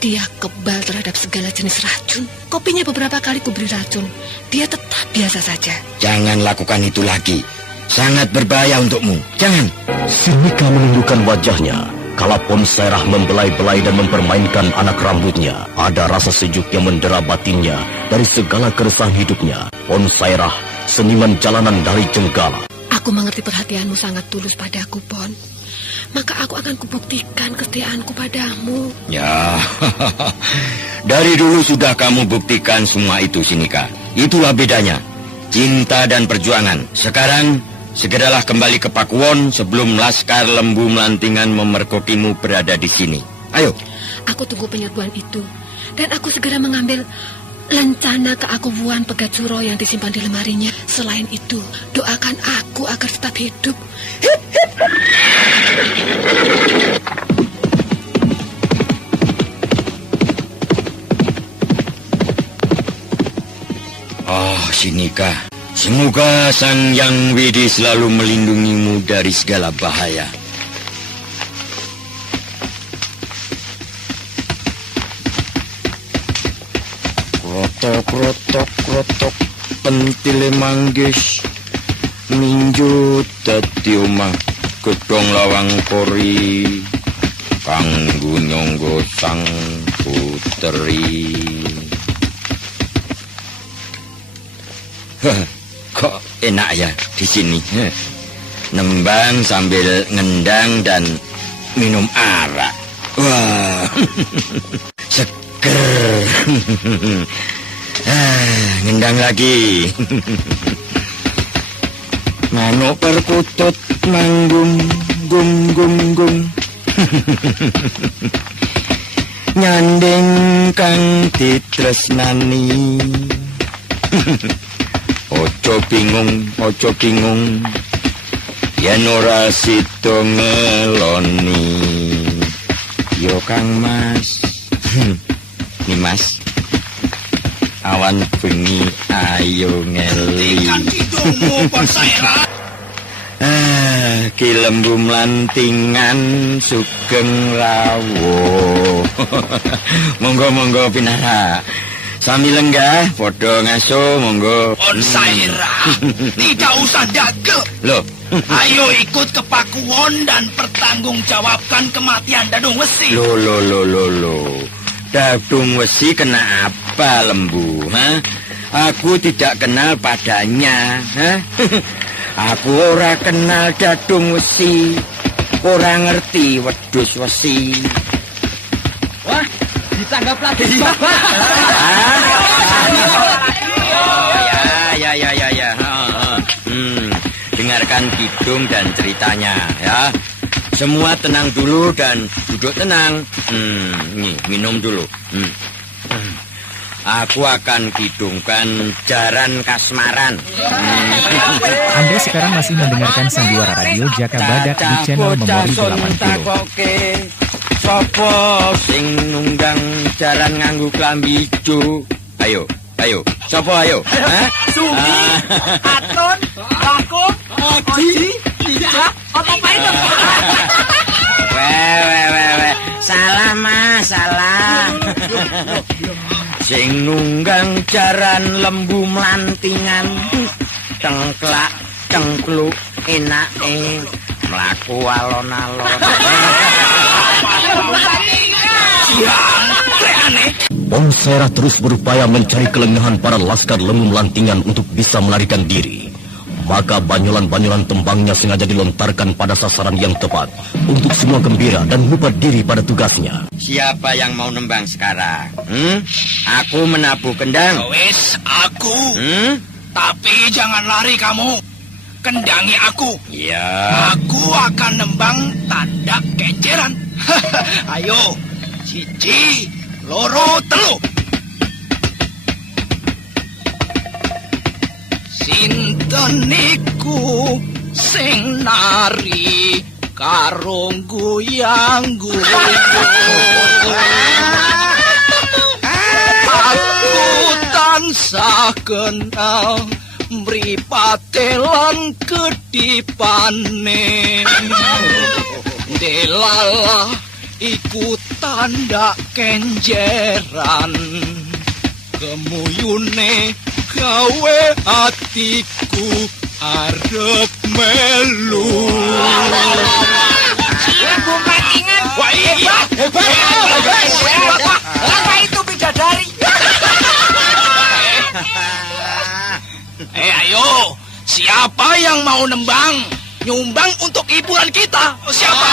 Dia kebal terhadap segala jenis racun. Kopinya beberapa kali kuberi racun, dia tetap biasa saja. Jangan lakukan itu lagi. Sangat berbahaya untukmu. Jangan. Sinika menundukkan wajahnya. Kala Ponsairah membelai-belai dan mempermainkan anak rambutnya, ada rasa sejuk yang mendera batinnya dari segala keresahan hidupnya. Ponsairah, seniman jalanan dari Jenggala. Aku mengerti perhatianmu sangat tulus padaku, Pon. Maka aku akan kubuktikan kesetiaanku padamu. Ya, dari dulu sudah kamu buktikan semua itu, Sinika. Itulah bedanya, cinta dan perjuangan. Sekarang, segeralah kembali ke Pakuwon sebelum Laskar Lembu Melantingan memergokimu berada di sini. Ayo. Aku tunggu penyerbuan itu. Dan aku segera mengambil lencana keakubuan Pegajuro yang disimpan di lemarinya. Selain itu, doakan aku agar tetap hidup. Oh, Sinika. Semoga Sang Yang Widi selalu melindungimu dari segala bahaya. Krotok, pentile manggis, minju dadi omah, gedhong lawang kori, kanggo nyangga sang puteri. Kok enak ya di sini. Nembang sambil ngendang dan minum arak. Wah, seger. Ngendang lagi. Manuk perkutut manggung gung. Nyandeng kang ditresnani. Ojo bingung, yen ora sida ngeloni. Yo Kang Mas. Nimas. Awan bengi ayo ngeli. Ki Lembu Melantingan sugeng rawuh. Monggo pinara. Sami lenggah, podo ngaso, monggo. Ponsairah, tidak usah dagel. Loh, ayo ikut ke Pakuwon dan pertanggungjawabkan kematian Dadung Wesi. Loh. Dadung Wesi kena apa, Lembu? Aku tidak kenal padanya. Aku ora kenal Dadung Wesi. Ora ngerti wedhus wesi. Wah, ditanggap lagi coba. Ya. Dengarkan kidung dan ceritanya, ya. Semua tenang dulu dan duduk tenang. Nih, minum dulu. Aku akan kidungkan Jaran Kasmaran. Anda sekarang masih mendengarkan Sandiwara Radio Jaka Badak di channel Memori 80. Sopo sing nunggang jaran nganggo klambi ijo? Ayo. Sopo ayo? Sumi, Atun, Bakung, Oji, Ija, apa itu? Weh. Salah, Mas, salah. Sing nunggang jaran Lembu Melantingan. Cengklak, cengkluk, enake mlaku alon-alon. Ponsairah terus berupaya mencari kelengahan para laskar Lembu Melantingan untuk bisa melarikan diri. Maka banyolan-banyolan tembangnya sengaja dilontarkan pada sasaran yang tepat untuk semua gembira dan lupa diri pada tugasnya. Siapa yang mau nembang sekarang? Aku menabuh kendang. Wis, aku. Tapi jangan lari kamu. Kendangi aku. Ya. Aku akan nembang tanda kenceran. Ayo, Cici, loro, telu. Sinten niku sing nari karo goyang-goyang. Aku tansah kenal mripate lan kedipane. Delala iku tanda kenjeran, kemuyune gawe hatiku arep melu. Ibu Patingan. Wah, hebat. Apa itu bidadari? Ayo, siapa yang mau nyumbang untuk hiburan kita? Siapa?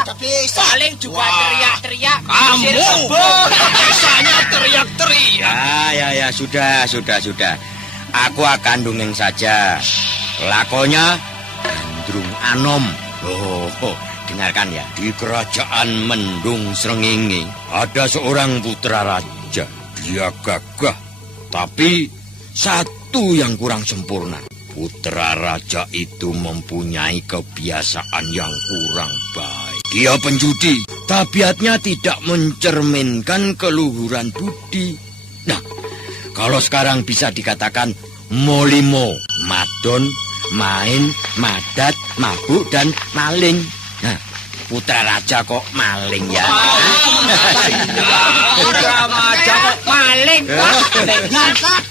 Tidak bisa. Paling juga teriak-teriak. Kamu biasanya teriak-teriak. Ya, sudah. Aku akan dongeng saja. Lakonya Gandrung Anom. Dengarkan ya. Di kerajaan Mendung Srengenge ada seorang putra raja. Dia gagah, tapi satu yang kurang sempurna. Putra raja itu mempunyai kebiasaan yang kurang baik. Dia penjudi, tabiatnya tidak mencerminkan keluhuran budi. Nah, kalau sekarang bisa dikatakan molimo, madon, main, madat, mabuk, dan maling. Nah, putra raja kok maling ya? Putra raja kok maling?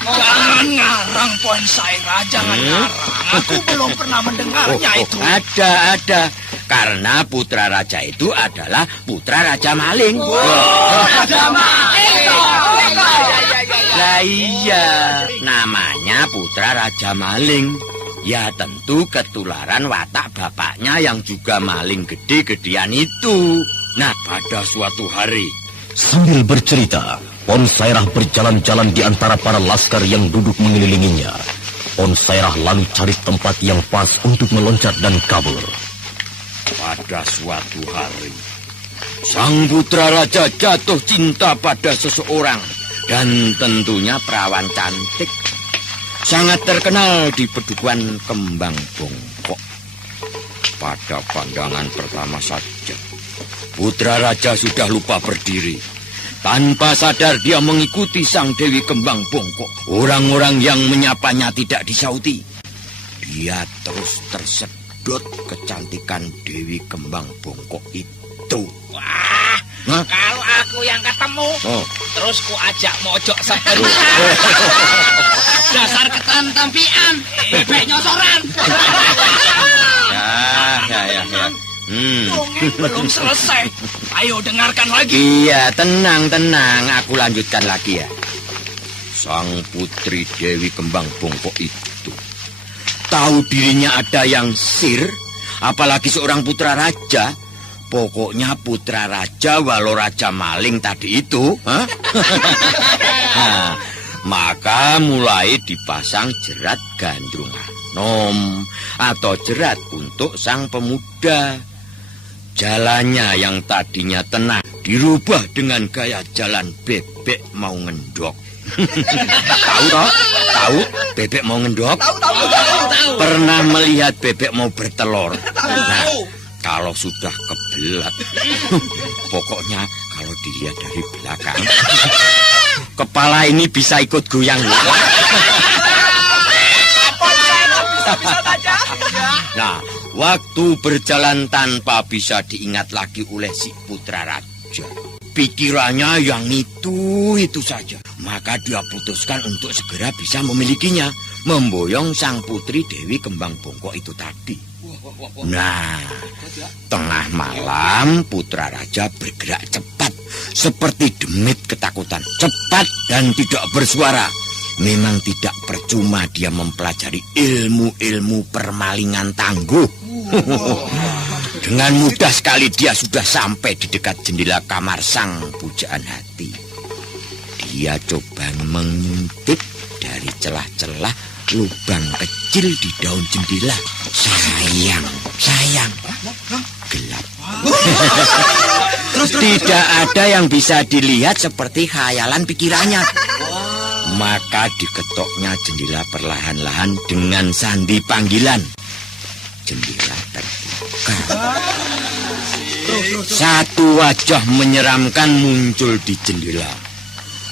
Jangan ngarang, Poin Saira, jangan ngarang. Aku belum pernah mendengarnya itu. Ada. Karena putra raja itu adalah putra raja maling. Raja maling. Lah iya, namanya putra raja maling. Ya tentu ketularan watak bapaknya yang juga maling gede-gedean itu. Nah, pada suatu hari, Sambil bercerita, Pon Sairah berjalan-jalan di antara para laskar yang duduk mengelilinginya. Pon Sairah lalu cari tempat yang pas untuk meloncat dan kabur. pada suatu hari, sang putra raja jatuh cinta pada seseorang, dan tentunya perawan cantik, sangat terkenal di Pedukuhan Kembang Bongkok. Pada pandangan pertama saja, putra raja sudah lupa berdiri. Tanpa sadar dia mengikuti sang Dewi Kembang Bongkok. Orang-orang yang menyapanya tidak disauti. Dia terus tersedot kecantikan Dewi Kembang Bongkok itu. Wah, kalau aku yang ketemu, terus ku ajak mojok sepenuh. Dasar ketan tampian, bebek nyosoran. Ya. Dongeng belum selesai. Ayo dengarkan lagi. Iya, tenang. Aku lanjutkan lagi ya. Sang putri Dewi Kembang Bongkok itu tahu dirinya ada yang sir, apalagi seorang putra raja. Pokoknya putra raja walau raja maling tadi itu. Nah, maka mulai dipasang jerat gandrung anom atau jerat untuk sang pemuda. Jalannya yang tadinya tenang dirubah dengan gaya jalan bebek mau ngendok. Tahu bebek mau ngendok? Tahu. Pernah melihat bebek mau bertelur? Nah, kalau sudah kebelat, pokoknya kalau dilihat dari belakang, kepala ini bisa ikut goyang. Nah, waktu berjalan tanpa bisa diingat lagi oleh si putra raja, pikirannya yang itu saja. Maka dia putuskan untuk segera bisa memilikinya, memboyong sang putri Dewi Kembang Bongkok itu tadi. Nah, tengah malam putra raja bergerak cepat, seperti demit ketakutan, cepat dan tidak bersuara. Memang tidak percuma dia mempelajari ilmu-ilmu permalingan tangguh. Dengan mudah sekali dia sudah sampai di dekat jendela kamar sang pujaan hati. Dia coba mengintip dari celah-celah lubang kecil di daun jendela. Sayang, gelap. Tidak ada yang bisa dilihat seperti khayalan pikirannya. Maka diketoknya jendela perlahan-lahan dengan sandi panggilan. Jendela terbuka. Satu wajah menyeramkan muncul di jendela.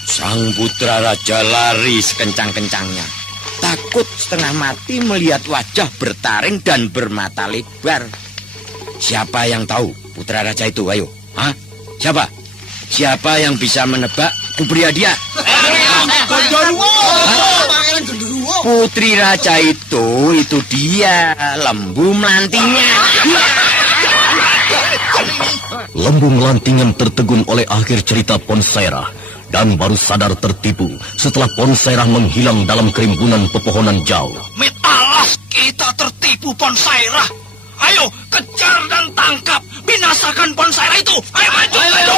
Sang putra raja lari sekencang-kencangnya. Takut setengah mati melihat wajah bertaring dan bermata lebar. Siapa yang tahu putra raja itu? Ayo, hah? Siapa? Siapa yang bisa menebak? Kuberi hadiah. Putri raja itu dia, Lembu Melantingan. Lembu Melantingan tertegun oleh akhir cerita Ponsairah dan baru sadar tertipu setelah Ponsairah menghilang dalam kerimbunan pepohonan jauh. Mit alas, kita tertipu Ponsairah. Ayo, kejar dan tangkap, binasakan Ponsairah itu. Ayo maju, maju.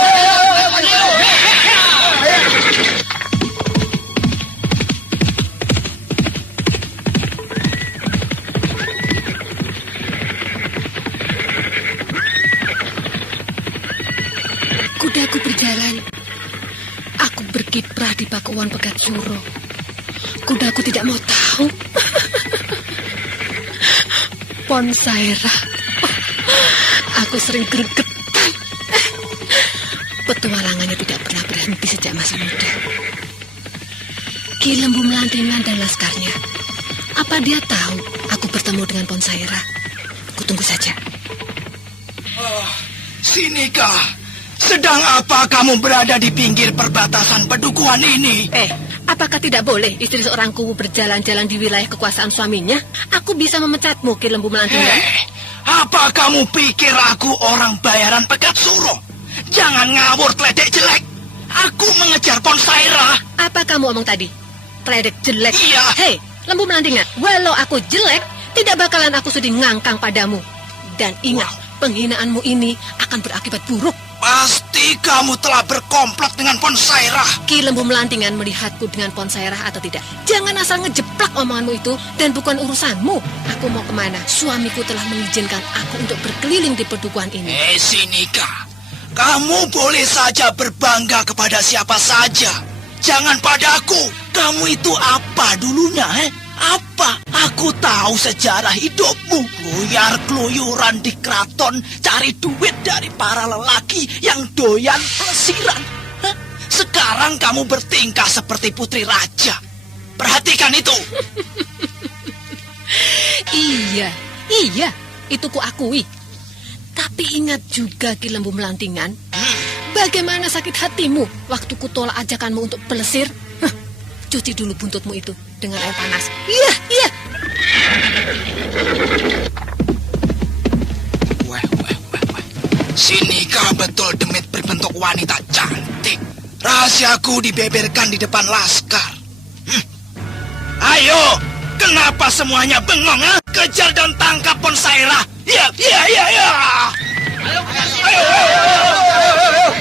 Kudaku berjalan. Aku berkiprah di Pakuan Pegat Suro. Kudaku tidak mau tahu. Ponsairah. Aku sering gregetan. Petualangannya tidak pernah berhenti sejak masih muda. Ki Lembu Melantingan dan laskarnya. Apa dia tahu aku bertemu dengan Ponsairah? Aku tunggu saja. Sinika, sedang apa kamu berada di pinggir perbatasan pedukuhan ini? Apakah tidak boleh istri seorang kuwu berjalan-jalan di wilayah kekuasaan suaminya? Aku bisa memecatmu, Ki Lembu Melantingan. Apa kamu pikir aku orang bayaran Pegat Suro? Jangan ngawur teledek jelek. Aku mengejar Ponsairah. Apa kamu omong tadi? Teledek jelek? Iya. Hei, Lembu Melantingan, walau aku jelek, tidak bakalan aku sudi ngangkang padamu. Dan ingat, penghinaanmu ini akan berakibat buruk. Pasti kamu telah berkomplot dengan Ponsairah. Ki Lembu Melantingan melihatku dengan Ponsairah atau tidak. Jangan asal ngejeplak omonganmu itu dan bukan urusanmu. Aku mau kemana? Suamiku telah mengizinkan aku untuk berkeliling di pedukuhan ini. Sinika, kamu boleh saja berbangga kepada siapa saja. Jangan padaku. Kamu itu apa dulunya, Apa? Aku tahu sejarah hidupmu. Keluyar-keluyuran di keraton, cari duit dari para lelaki yang doyan pelesiran. Sekarang kamu bertingkah seperti putri raja. Perhatikan itu. Iya, itu kuakui. Tapi ingat juga, Ki Lembu Melantingan, bagaimana sakit hatimu waktu kutolak ajakanmu untuk pelesir. Cuci dulu buntutmu itu dengan air panas. Iya. Wah. Sinika betul demit berbentuk wanita cantik. Rahasiaku dibeberkan di depan laskar. Ayo, kenapa semuanya bengong, Kejar dan tangkap Ponsairah. Iya. Ayo.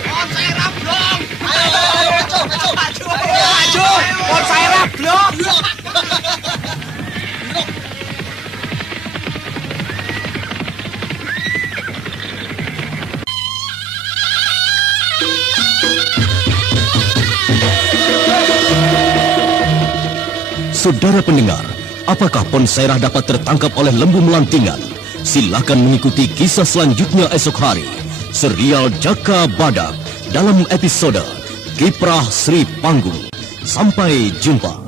Ponsairah belum. Maju. Ponsairah belum. Saudara pendengar, apakah Ponsairah dapat tertangkap oleh Lembu Melantingan? Silakan mengikuti kisah selanjutnya esok hari. Serial Jaka Badak dalam episode Kiprah Sri Panggung. Sampai jumpa.